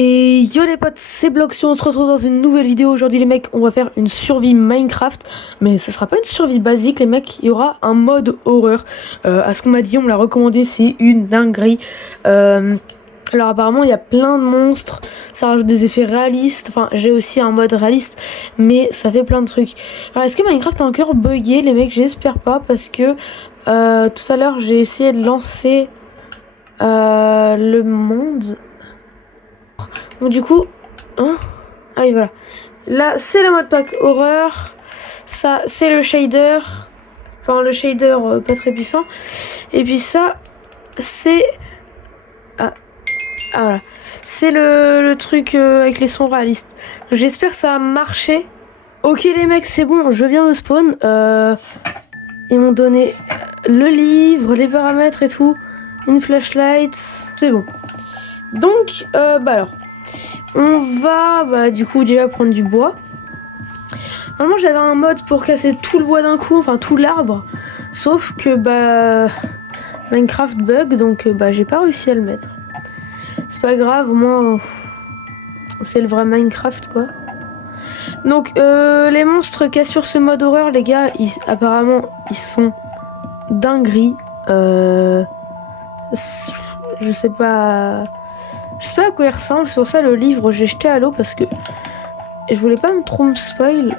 Et yo les potes, c'est Bloxion, on se retrouve dans une nouvelle vidéo. Aujourd'hui les mecs, on va faire une survie Minecraft. Mais ça sera pas une survie basique les mecs, il y aura un mode horreur. À ce qu'on m'a dit, on me l'a recommandé, c'est une dinguerie. Alors apparemment il y a plein de monstres, ça rajoute des effets réalistes. Enfin j'ai aussi un mode réaliste, mais ça fait plein de trucs. Alors est-ce que Minecraft a encore bugué les mecs? J'espère pas, parce que tout à l'heure j'ai essayé de lancer le monde. Donc du coup, hein, ah oui voilà. Là c'est le mode pack horreur. Ça c'est le shader. Enfin le shader pas très puissant. Et puis ça c'est voilà. C'est le truc avec les sons réalistes. J'espère que ça a marché. Ok les mecs, c'est bon, je viens de spawn. Ils m'ont donné le livre, les paramètres et tout. Une flashlight. C'est bon. Donc, alors. On va du coup déjà prendre du bois. Normalement j'avais un mode pour casser tout le bois d'un coup, enfin tout l'arbre. Sauf que Minecraft bug, donc j'ai pas réussi à le mettre. C'est pas grave, au moins c'est le vrai Minecraft quoi. Donc les monstres qu'il y a sur ce mode horreur les gars, apparemment ils sont dingueries. Je sais pas à quoi ils ressemblent, c'est pour ça le livre j'ai jeté à l'eau parce que je voulais pas trop me spoil.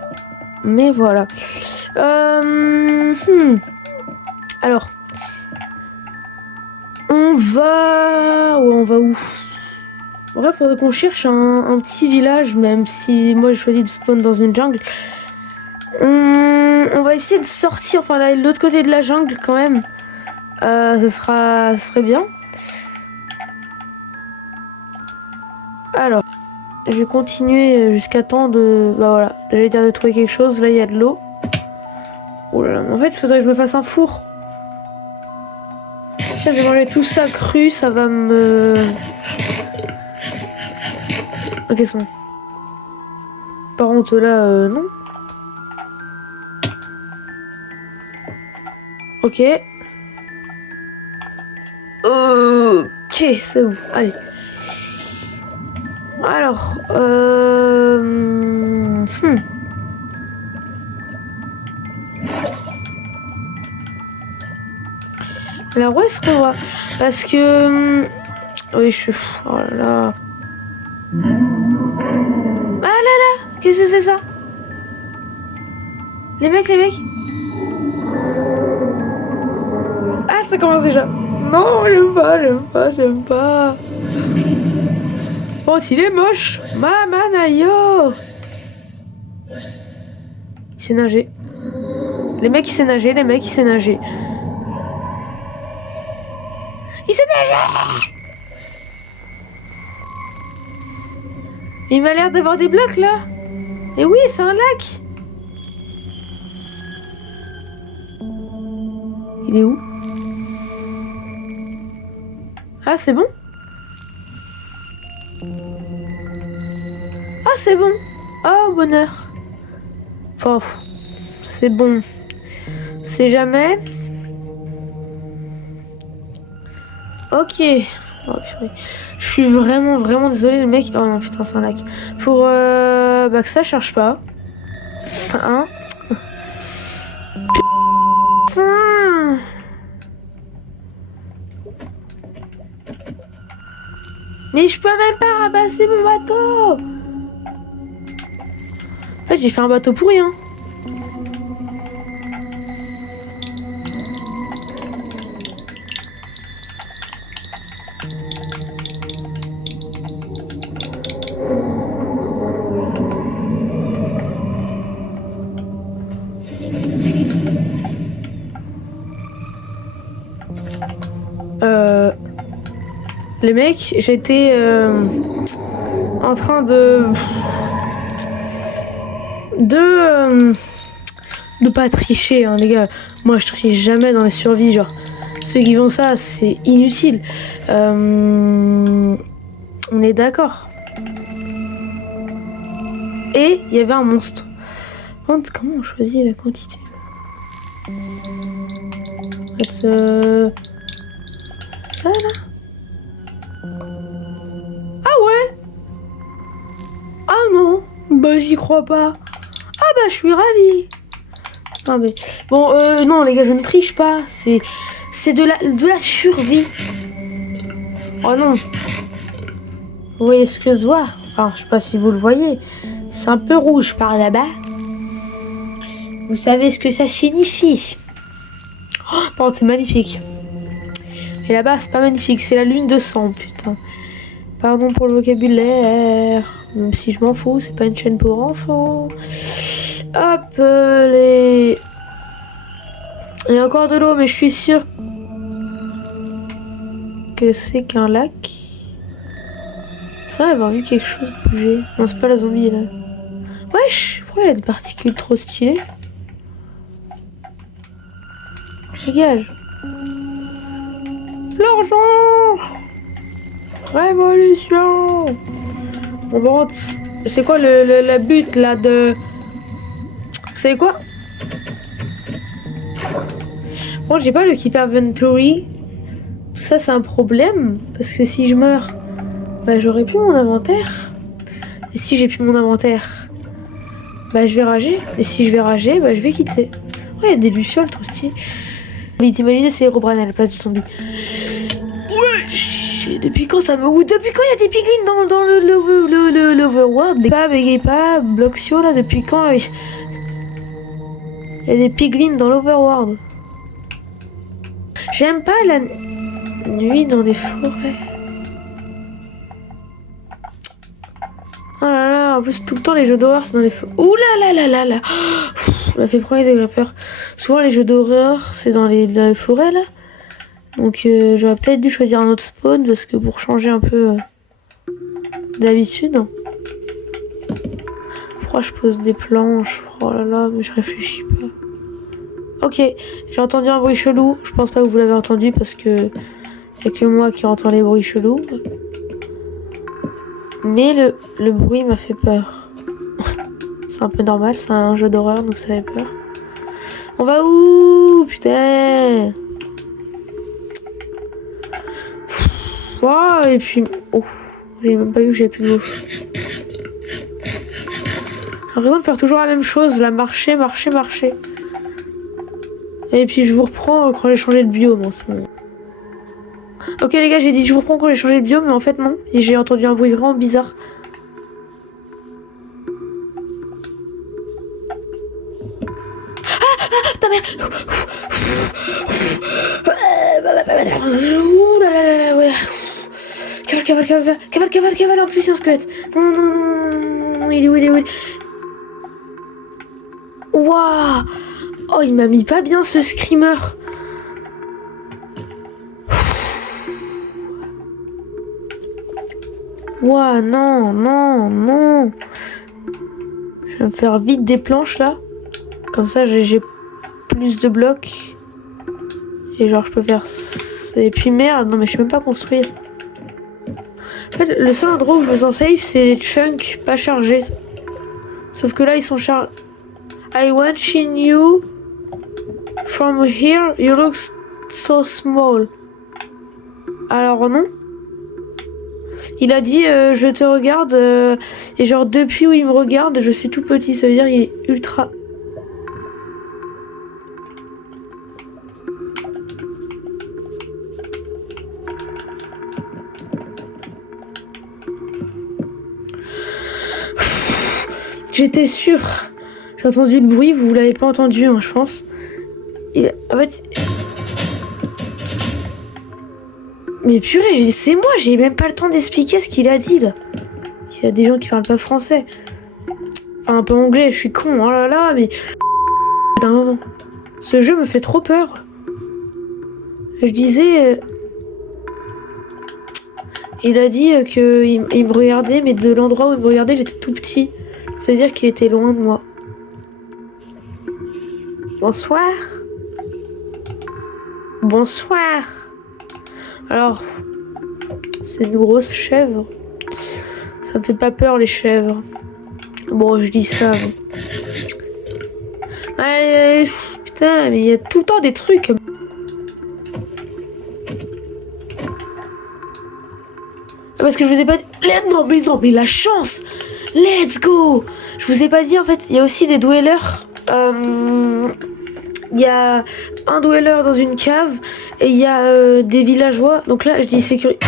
Mais voilà. Alors on va où? En vrai, faudrait qu'on cherche un petit village, même si moi j'ai choisi de spawn dans une jungle. On va essayer de sortir, enfin là, de l'autre côté de la jungle quand même. Ce serait bien. Alors, je vais continuer jusqu'à temps de... voilà, j'allais dire de trouver quelque chose. Là, il y a de l'eau. Oh là là, mais en fait, il faudrait que je me fasse un four. Tiens, je vais manger tout ça cru, ça va me... Ok, c'est bon. Par contre, là, non. Ok. Ok, c'est bon. Allez. Alors, Alors, où est-ce qu'on va? Parce que... oui, je suis... oh là là. Ah là là! Qu'est-ce que c'est ça? Les mecs. Ah, ça commence déjà. Non, j'aime pas. Oh, il est moche. Mamanayo. Il sait nager. Les mecs, il sait nager. Il sait nager. Il m'a l'air d'avoir des blocs, là. Et oui, c'est un lac. Il est où? Ah, c'est bon? Ah, c'est bon. Oh, bonheur. Enfin, c'est bon. C'est jamais. Ok. Oh, je suis vraiment désolée, le mec. Oh non, putain, c'est un lac. Pour que ça charge pas. Hein? Putain. Mais je peux même pas rabasser mon bateau. En fait, j'ai fait un bateau pour rien. Les mecs, j'étais en train de pas tricher, hein, les gars. Moi, je triche jamais dans les survies, genre. Ceux qui font ça, c'est inutile. On est d'accord. Et il y avait un monstre. Comment on choisit la quantité? En fait, ça là. Ah ouais. Bah j'y crois pas. Ah bah je suis ravie. Non mais bon non les gars je ne triche pas. C'est de la survie. Oh non. Vous voyez ce que je vois? Enfin je sais pas si vous le voyez. C'est un peu rouge par là-bas. Vous savez ce que ça signifie? Oh, par contre c'est magnifique. Et là-bas c'est pas magnifique. C'est la lune de sang putain. Pardon pour le vocabulaire. Même si je m'en fous, c'est pas une chaîne pour enfants. Hop, les... Il y a encore de l'eau, mais je suis sûre que c'est qu'un lac. Ça, avoir vu quelque chose bouger. Non, c'est pas la zombie, là. Wesh, pourquoi il y a des particules trop stylées? Dégage. L'argent! Révolution! Bon, c'est quoi le but, là, de... Vous savez quoi? Bon, j'ai pas le Keep Inventory. Ça, c'est un problème. Parce que si je meurs, bah, j'aurai plus mon inventaire. Et si j'ai plus mon inventaire, bah, je vais rager. Et si je vais rager, bah, je vais quitter. Ouais, il y a des lucioles trop stylées. Mais t'imagines, c'est Herobrine à la place du zombie. Ouais, depuis quand ça me... Ou depuis quand il y a des piglins dans l'overworld? Mais pas, bégayez pas, Bloxio, là, depuis quand il y a des piglins dans l'overworld? J'aime pas la nuit dans les forêts. Oh là là, en plus tout le temps les jeux d'horreur c'est dans les forêts. Ouh là là là là là. Ça m'a fait premier degré peur. Souvent les jeux d'horreur c'est dans les forêts là. Donc j'aurais peut-être dû choisir un autre spawn parce que pour changer un peu d'habitude. Pourquoi je pose des planches? Oh là là, mais je réfléchis pas. Ok, j'ai entendu un bruit chelou. Je pense pas que vous l'avez entendu parce que y a que moi qui entend les bruits chelous. Mais le bruit m'a fait peur. C'est un peu normal, c'est un jeu d'horreur donc ça fait peur. On va où? Putain. Wow, et puis... Oh, j'ai même pas vu que j'avais plus d'eau. J'ai l'impression de faire toujours la même chose, là, marcher. Et puis je vous reprends quand j'ai changé de biome. En ce moment. Ok les gars, j'ai dit je vous reprends quand j'ai changé de biome, mais en fait non. Et j'ai entendu un bruit vraiment bizarre. Ah, ta mère. Ouh là là là là, voilà. Cavale, en plus c'est un squelette. Non, il est où? Waouh. Oh, il m'a mis pas bien ce screamer. Ouah, non. Je vais me faire vite des planches là. Comme ça, j'ai plus de blocs. Et genre, je peux faire... Et puis merde, non mais je sais même pas construire. En fait, le seul endroit où je me sens safe, c'est les chunks pas chargés. Sauf que là, ils sont chargés. I watching you. From here, you look so small. Alors non. Il a dit je te regarde et genre depuis où il me regarde, je suis tout petit. Ça veut dire qu'il est ultra. J'étais sûre. J'ai entendu le bruit, vous l'avez pas entendu, hein, je pense. En fait... Mais purée, c'est moi, j'ai même pas le temps d'expliquer ce qu'il a dit, là. Il y a des gens qui parlent pas français. Enfin, pas anglais, je suis con, oh là là, mais... D'un moment. Ce jeu me fait trop peur. Je disais... Il a dit qu'il me regardait, mais de l'endroit où il me regardait, j'étais tout petit. Ça veut dire qu'il était loin de moi. Bonsoir. Alors, c'est une grosse chèvre. Ça me fait pas peur les chèvres. Bon, je dis ça. Allez, putain, mais il y a tout le temps des trucs. Parce que je vous ai pas dit... Non mais la chance. Let's go. Je vous ai pas dit en fait, il y a aussi des dwellers. Il y a un dweller dans une cave et il y a des villageois. Donc là, je dis sécurité.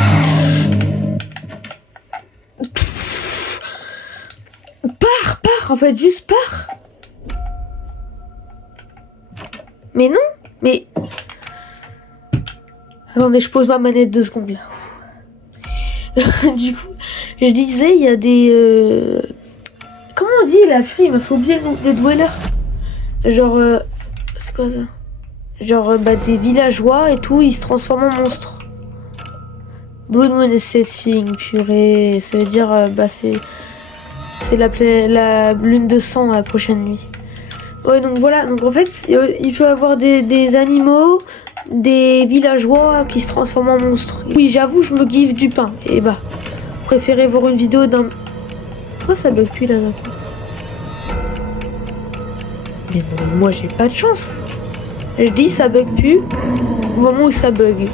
Pars, en fait, juste pars. Mais non, mais... Attendez, je pose ma manette 2 secondes là. Du coup, je disais, il y a des... Comment on dit la pluie? Il m'a fait oublier le nom des dwellers. Genre... C'est quoi ça? Genre des villageois et tout, ils se transforment en monstres. Blood Moon is setting, purée. Ça veut dire, c'est la lune de sang la prochaine nuit. Ouais, donc voilà. Donc en fait, il peut y avoir des animaux, des villageois qui se transforment en monstres. Oui, j'avoue, je me give du pain. Et bah, préférez voir une vidéo d'un... Pourquoi ça bug plus là maintenant? Mais non, moi j'ai pas de chance. Je dis ça bug plus au moment où ça bug.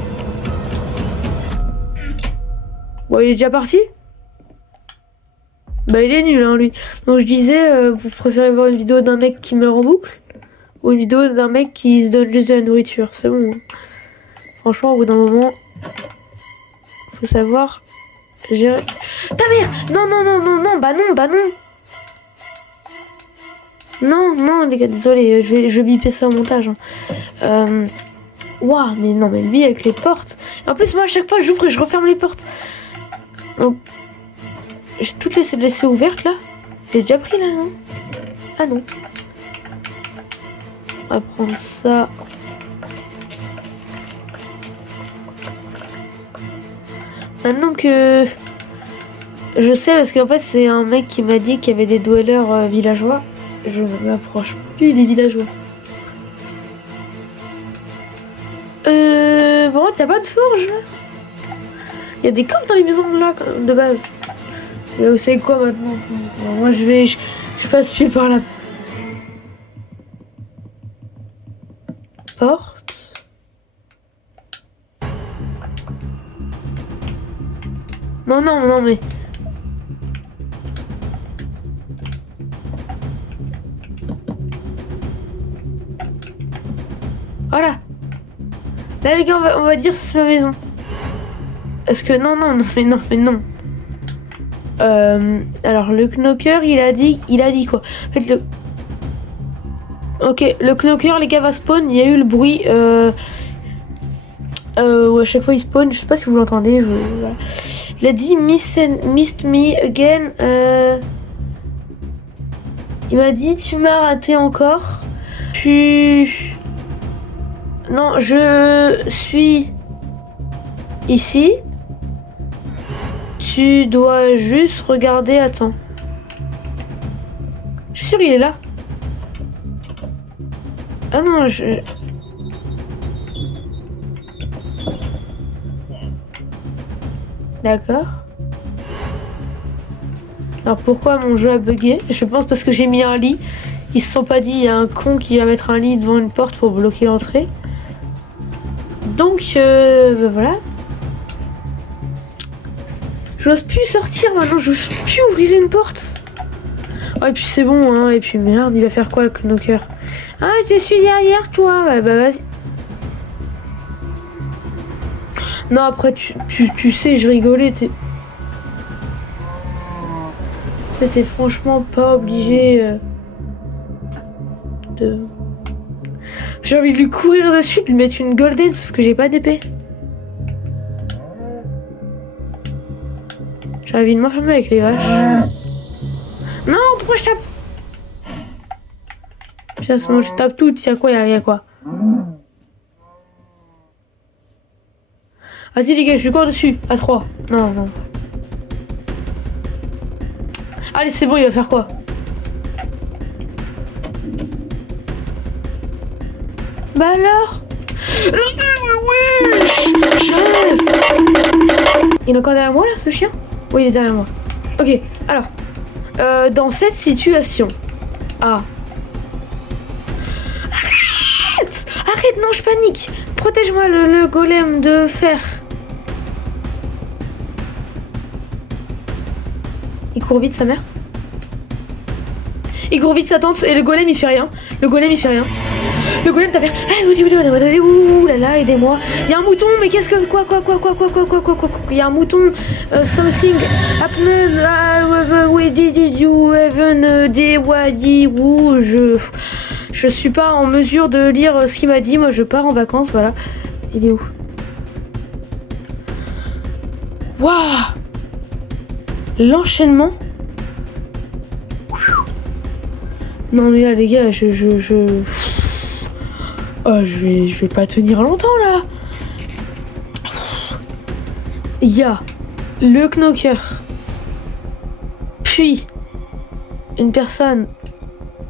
Bon, il est déjà parti? Bah il est nul hein lui. Donc je disais, vous préférez voir une vidéo d'un mec qui meurt en boucle ou une vidéo d'un mec qui se donne juste de la nourriture? C'est bon. Hein. Franchement, au bout d'un moment, faut savoir gérer. Ta mère! Non, non, non, non, non, bah non. Non, les gars, désolé, je vais biper ça au montage. Hein. Ouah, mais non, mais lui avec les portes. En plus, moi à chaque fois j'ouvre et je referme les portes. Donc, j'ai toutes laissées ouvertes là. J'ai déjà pris là, non? Ah non. On va prendre ça. Maintenant que je sais, parce qu'en fait c'est un mec qui m'a dit qu'il y avait des dwellers villageois. Je ne m'approche plus des villageois. Par contre, il n'y a pas de forge là. Il y a des coffres dans les maisons là, de base. Mais vous savez quoi maintenant? Moi je passe plus par la porte. Non, mais... Voilà. Là les gars, on va dire que c'est ma maison. Est-ce que non, mais non. Alors le knocker, il a dit quoi? En fait Ok, le knocker, les gars, va spawn. Il y a eu le bruit où à chaque fois il spawn. Je sais pas si vous l'entendez. Voilà. Il a dit missed me again. Il m'a dit tu m'as raté encore. Non, je suis ici. Tu dois juste regarder. Attends. Je suis sûr il est là. Ah non, D'accord. Alors pourquoi mon jeu a bugué? Je pense parce que j'ai mis un lit. Ils se sont pas dit il y a un con qui va mettre un lit devant une porte pour bloquer l'entrée. Donc voilà. J'ose plus sortir maintenant, j'ose plus ouvrir une porte. Ouais, et puis c'est bon, hein. Et puis merde, il va faire quoi le knocker? Ah, je suis derrière toi. Ouais, bah vas-y. Non, après, tu sais, je rigolais. T'es franchement pas obligé de... J'ai envie de lui courir dessus, de lui mettre une golden, sauf que j'ai pas d'épée. J'ai envie de m'enfermer avec les vaches. Non, pourquoi je tape? Putain, c'est bon, je tape tout. Y'a quoi, y'a quoi? Vas-y les gars, je lui cours dessus. À 3. Non. Allez, c'est bon, il va faire quoi? Bah alors? Oui, chef! Il est encore derrière moi là, ce chien? Oui, il est derrière moi. Ok, alors. Dans cette situation... Ah. Arrête, non, je panique. Protège-moi le golem de fer. Il court vite, sa mère. Il court vite sa tente et le golem il fait rien. Le golem il fait rien. Le golem t'as peur. Ouh là là, aidez-moi. Il y a un mouton, mais qu'est-ce que. Quoi. Il y a un mouton. Something happened. We did you even did woo. Je suis pas en mesure de lire ce qu'il m'a dit. Moi je pars en vacances, voilà. Il est où? Waouh! L'enchaînement. Non mais là les gars, oh, je vais pas tenir longtemps là. Il y a le knocker. Puis une personne.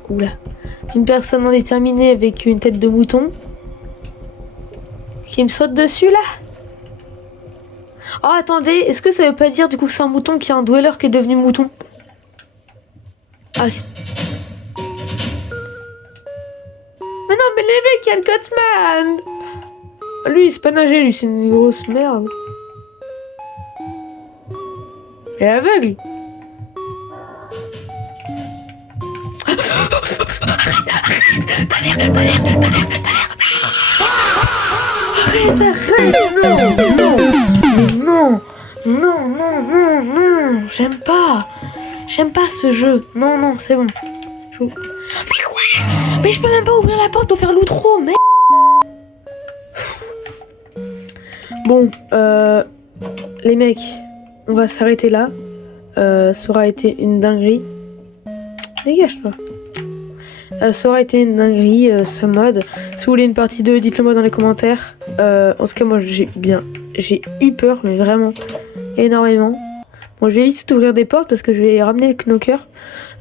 Oula. Une personne indéterminée avec une tête de mouton. Qui me saute dessus là. Oh attendez, est-ce que ça veut pas dire du coup que c'est un mouton qui est un dweller qui est devenu mouton? Ah si. Mais non mais les mecs, il y a le Gotsman. Lui il sait pas nager, lui c'est une grosse merde. Il est aveugle. Arrête, non, j'aime pas ce jeu, non, c'est bon. Mais quoi? Mais je peux même pas ouvrir la porte pour faire l'outro, mec. Bon, les mecs, on va s'arrêter là. Ça aura été une dinguerie. Dégage-toi. Ça aura été une dinguerie, ce mode. Si vous voulez une partie 2, dites-le moi dans les commentaires. En tout cas, moi, j'ai eu peur, mais vraiment énormément. Bon, je vais éviter d'ouvrir des portes parce que je vais ramener le knocker.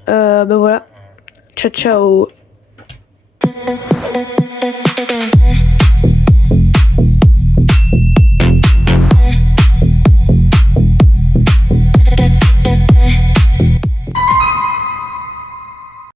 Bah voilà. Ciao, ciao.